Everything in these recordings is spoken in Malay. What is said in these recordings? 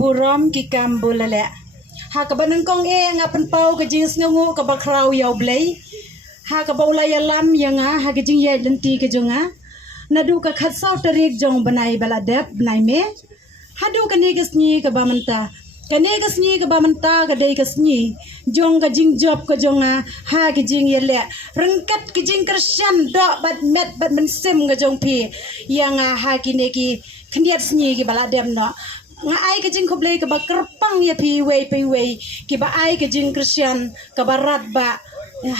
burom ki kam bulale ha ka banang kong ngapan pau ka jing sngu ka bakrau yaw blay ha ka baula ya lam yanga ha ka jing ya lenti ka jonga nadu ka khatsau tarik jong banai bala dep banai me hadu ka negas ni ka bamanta kanegas ni ka bamanta ka dei kas ni jong ka jing job ka jonga ha ka jing yele rengkat ka jing Christian do bat met bat mensem ka jong pi yang ha ki ne ki khniat ni ki bala dem no nga ai ka jing khoblei ka ba kerpang ya pi wei ki ba ai ka jing Christian ka barat ba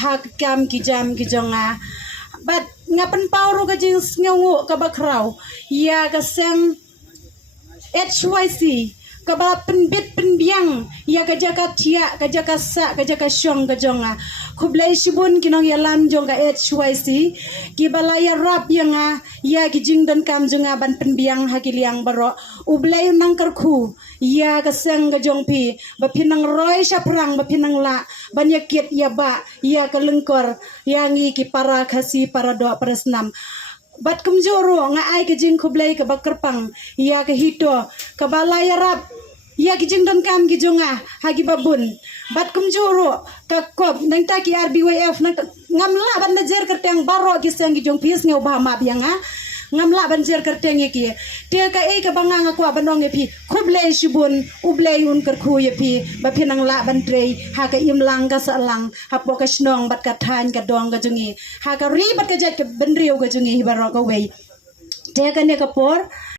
ha kam ki jam ki jonga bat ngapan pauru ka jing sngu ka ba krau ya ka sem HYC kaba penbit penbiang ya kajaka tia kajaka sa kajaka syong kajonga kublai shibun kinong yalam jong ka HYC kibalaya rap yanga ya kijing dan kam jonga ban penbiang hakiliang baro ublai nang kerku ya kaseng kajong pi bapinang roy syaprang bapinang la banyakit ya ba ya kalengkor yangi ki para kasi para doa para senam bat kumjoro nga ai kijing kublai ka bakerpang ya ka hito kabalaya rap ya kijing don kam kijonga hagi babun bat kumjoro ka kop nang ta ki RBYF nang ngamla ban najer kerteng baro kisang kijong pis ngau ba ma bianga ngamla ban jer kerteng ki te ka e ka banga ngakwa banong pi kublai shibun ublai un kerku ye pi ba pinang la ban trei ha ka imlang ka salang ha po ka snong bat ka than ka dong ka jungi ha ka ri bat ka jet ka benriu ka jungi baro ka wei te ka ne ka por